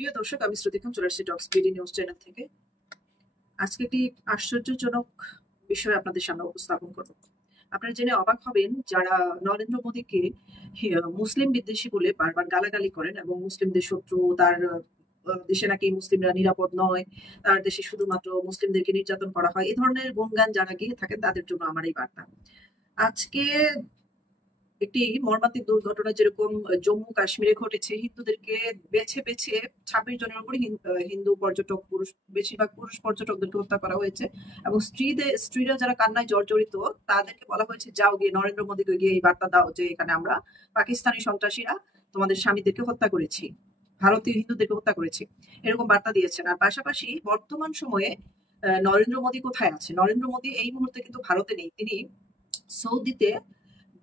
প্রিয় দর্শক, আমি শ্রুতিক্ষণ চলে আসছি টক স্পিডি নিউজ চ্যানেল থেকে। আজকে একটি আশ্চর্যজনক বিষয় আপনাদের সামনে উপস্থাপন করব। আপনারা জেনে অবাক হবেন, যারা নরেন্দ্র মোদীকে মুসলিম বিদ্বেষী বলে বারবার গালাগালি করেন এবং মুসলিমদের শত্রু, তার দেশে নাকি মুসলিমরা নিরাপদ নয়, তার দেশে শুধুমাত্র মুসলিমদেরকে নির্যাতন করা হয়, এই ধরনের গুণগান যারা গিয়ে থাকেন তাদের জন্য আমার এই বার্তা। আজকে একটি মর্মান্তিক দুর্ঘটনা যেরকম জম্মু কাশ্মীরে ঘটেছে, হিন্দুদেরকে বেছে বেছে 26 জনের উপরে হিন্দু পর্যটক, বেশিরভাগ পুরুষ পর্যটকদেরকে হত্যা করা হয়েছে এবং স্ত্রীরা যারা কান্নায় জর্জরিত, তাদেরকে বলা হয়েছে যাও গিয়ে নরেন্দ্র মোদীকে গিয়ে এই বার্তা দাও যে এখানে আমরা পাকিস্তানি সন্ত্রাসীরা তোমাদের স্বামীদেরকে হত্যা করেছি, ভারতীয় হিন্দুদেরকে হত্যা করেছি, এরকম বার্তা দিয়েছেন। আর পাশাপাশি বর্তমান সময়ে নরেন্দ্র মোদী কোথায় আছে? নরেন্দ্র মোদী এই মুহূর্তে কিন্তু ভারতে নেই, তিনি সৌদিতে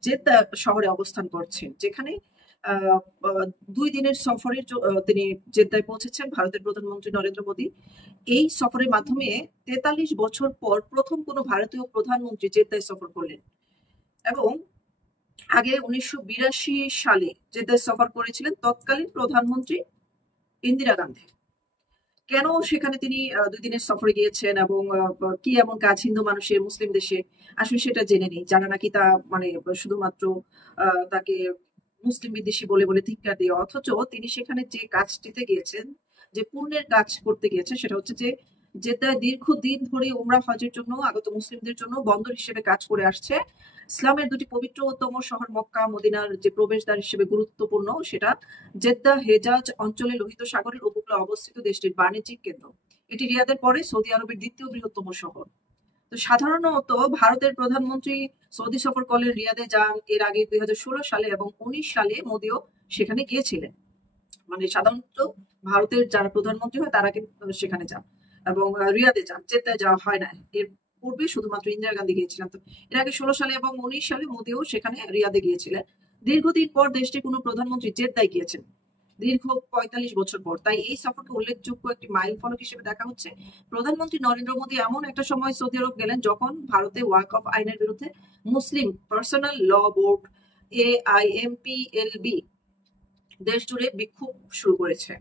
জেদ্দা শহরে অবস্থান করছেন, যেখানে 2 দিনের সফরের তিনি জেদ্দায় পৌঁছেছেন ভারতের প্রধানমন্ত্রী নরেন্দ্র মোদী। এই সফরের মাধ্যমে 43 বছর পর প্রথম কোনো ভারতীয় প্রধানমন্ত্রী জেদ্দায় সফর করলেন এবং আগে 1982 সালে জেদ্দায় সফর করেছিলেন তৎকালীন প্রধানমন্ত্রী ইন্দিরা গান্ধী। কেন সেখানে তিনি 2 দিনের সফরে গিয়েছেন এবং কি এমন কাজ হিন্দু মানুষের মুসলিম দেশে, আসলে সেটা জেনে নেই। যারা নাকি তা মানে শুধুমাত্র তাকে মুসলিম বিদ্বেষী বলে বলে ধিক্কার দিয়ে, অথচ তিনি সেখানে যে কাজটিতে গিয়েছেন, যে পুণ্যের কাজ করতে গিয়েছেন, সেটা হচ্ছে যে জেদ্দায় দীর্ঘদিন ধরে উমরা হজের জন্য আগত মুসলিমদের জন্য বন্দর হিসেবে কাজ করে আসছে। ইসলামের 2টি পবিত্রতম শহর মক্কা মদিনার যে প্রবেশদ্বার হিসেবে গুরুত্বপূর্ণ, সেটা জেদ্দা হেজাজ অঞ্চলে লোহিত সাগরের উপকূলে অবস্থিত দেশটির বাণিজ্যিক কেন্দ্র। এটি রিয়াদের পরে সৌদি আরবের 2য় বৃহত্তম শহর। তো সাধারণত ভারতের প্রধানমন্ত্রী সৌদি সফর করলে রিয়াদে যান। এর আগে 2016 সালে এবং 19 সালে মোদিও সেখানে গিয়েছিলেন। মানে সাধারণত ভারতের যারা প্রধানমন্ত্রী হয় তারা কিন্তু সেখানে যান এবং রিয়াদে যান, জেদ্দায় যাওয়া হয় না। এর পূর্বে শুধুমাত্র ইন্দিরা গান্ধী গিয়েছিলেন। তো এর আগে 16 সালে এবং 19 সালে মোদিও সেখানে রিয়াদে গিয়েছিলেন। দীর্ঘদিন পর দেশটির কোনো প্রধানমন্ত্রী জেদ্দায় গিয়েছেন, দীর্ঘ 45 বছর পর। তাই এই সফরকে উল্লেখযোগ্য একটি মাইল ফলক হিসেবে দেখা হচ্ছে। প্রধানমন্ত্রী নরেন্দ্র মোদী এমন একটা সময় সৌদি আরব গেলেন যখন ভারতে ওয়াকফ আইনের বিরুদ্ধে মুসলিম পার্সোনাল ল বোর্ড AIMPLB দেশ জুড়ে বিক্ষোভ শুরু করেছে।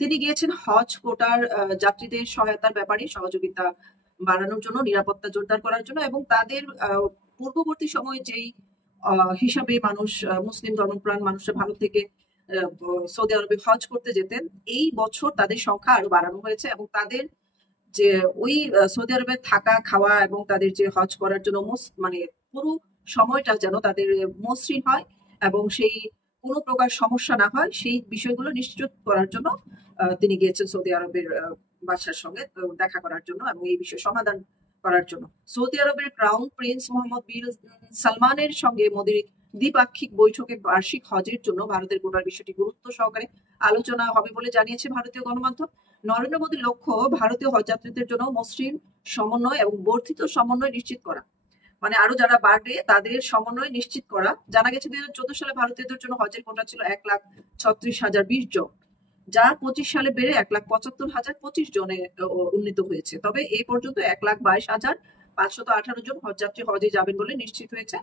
তিনি গিয়েছেন হজ কোটার যাত্রীদের সহায়তার ব্যাপারে সহযোগিতা বাড়ানোর জন্য, নিরাপত্তা জোরদার করার জন্য এবং তাদের পূর্ববর্তী সময়ে যেই হিসাবে মানুষ, মুসলিম ধর্মপ্রাণ মানুষরা ভারত থেকে সৌদি আরবে হজ করতে যেতেন, এই বছর তাদের সংখ্যা আরো বাড়ানো হয়েছে এবং তাদের যে ওই সৌদি আরবে থাকা খাওয়া এবং তাদের যে হজ করার জন্য মানে পুরো সময়টা যেন তাদের মসৃণ হয় এবং সেই কোনো প্রকার সমস্যা না হয়, সেই বিষয়গুলো নিশ্চিত করার জন্য তিনি গিয়েছেন সৌদি আরবের বাদশার সঙ্গে দেখা করার জন্য এবং এই বিষয়ে সমাধান করার জন্য। সৌদি আরবের ক্রাউন প্রিন্স মোহাম্মদ বিন সালমানের সঙ্গে মোদির দ্বিপাক্ষিক বৈঠকে বার্ষিক হজের জন্য ভারতের গোটার বিষয়টি গুরুত্ব সহকারে আলোচনা হবে বলে জানিয়েছে ভারতীয় গণমাধ্যম। নরেন্দ্র মোদীর লক্ষ্য ভারতীয় হজযাত্রীদের জন্য মসৃণ সমন্বয় এবং বর্ধিত সমন্বয় নিশ্চিত করা, মানে আরো যারা বাড়বে তাদের সমন্বয় নিশ্চিত করা। জানা গেছে 2014 সালে ভারতীয়দের জন্য হজের কোটা ছিল 1,36,020 জন, যা 25 সালে বেড়ে 1,75,025 জনে উন্নীত হয়েছে। তবে এই পর্যন্ত 1,22,518 জন হজযাত্রী হজে যাবেন বলে নিশ্চিত হয়েছে,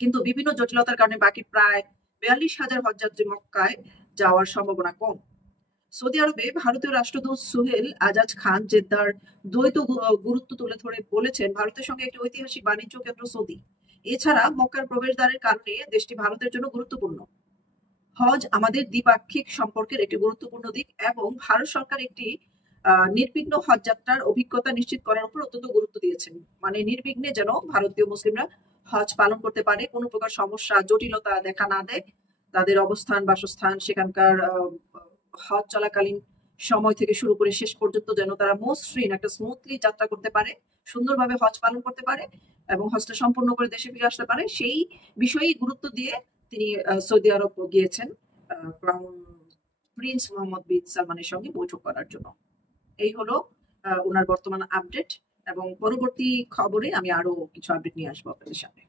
কিন্তু বিভিন্ন জটিলতার কারণে বাকি প্রায় 42,000 হজযাত্রী মক্কায় যাওয়ার সম্ভাবনা কম। সৌদি আরবে ভারতীয় রাষ্ট্রদূত সুহেল আজাজ খান জেদ্দার দ্বৈত গুরুত্ব তুলে ধরে বলেছেন, ভারতের সঙ্গে একটি ঐতিহাসিক বাণিজ্য কেন্দ্র সৌদি, এছাড়া মক্কার প্রবেশদ্বারের কারণে দেশটি ভারতের জন্য গুরুত্বপূর্ণ। হজ আমাদের দ্বিপাক্ষিক সম্পর্কের একটি গুরুত্বপূর্ণ দিক এবং ভারত সরকার একটি নির্বিঘ্ন হজ যাত্রার অভিজ্ঞতা নিশ্চিত করার উপর অত্যন্ত গুরুত্ব দিয়েছেন। মানে নির্বিঘ্নে যেন ভারতীয় মুসলিমরা হজ পালন করতে পারে, কোনো প্রকার সমস্যা জটিলতা দেখা না দেয়, তাদের অবস্থান বাসস্থান সেখানকার হজ চলাকালীন সময় থেকে শুরু করে শেষ পর্যন্ত যেন তারা মসৃণ একটা স্মুথলি যাত্রা করতে পারে, সুন্দরভাবে হজ পালন করতে পারে এবং হজটা সম্পূর্ণ করে দেশে ফিরে আসতে পারে, সেই বিষয়েই গুরুত্ব দিয়ে তিনি সৌদি আরব গিয়েছেন ক্রাউন প্রিন্স মোহাম্মদ বিন সালমানের সঙ্গে বৈঠক করার জন্য। এই হলো ওনার বর্তমান আপডেট এবং পরবর্তী খবরে আমি আরো কিছু আপডেট নিয়ে আসবো আপনাদের সামনে।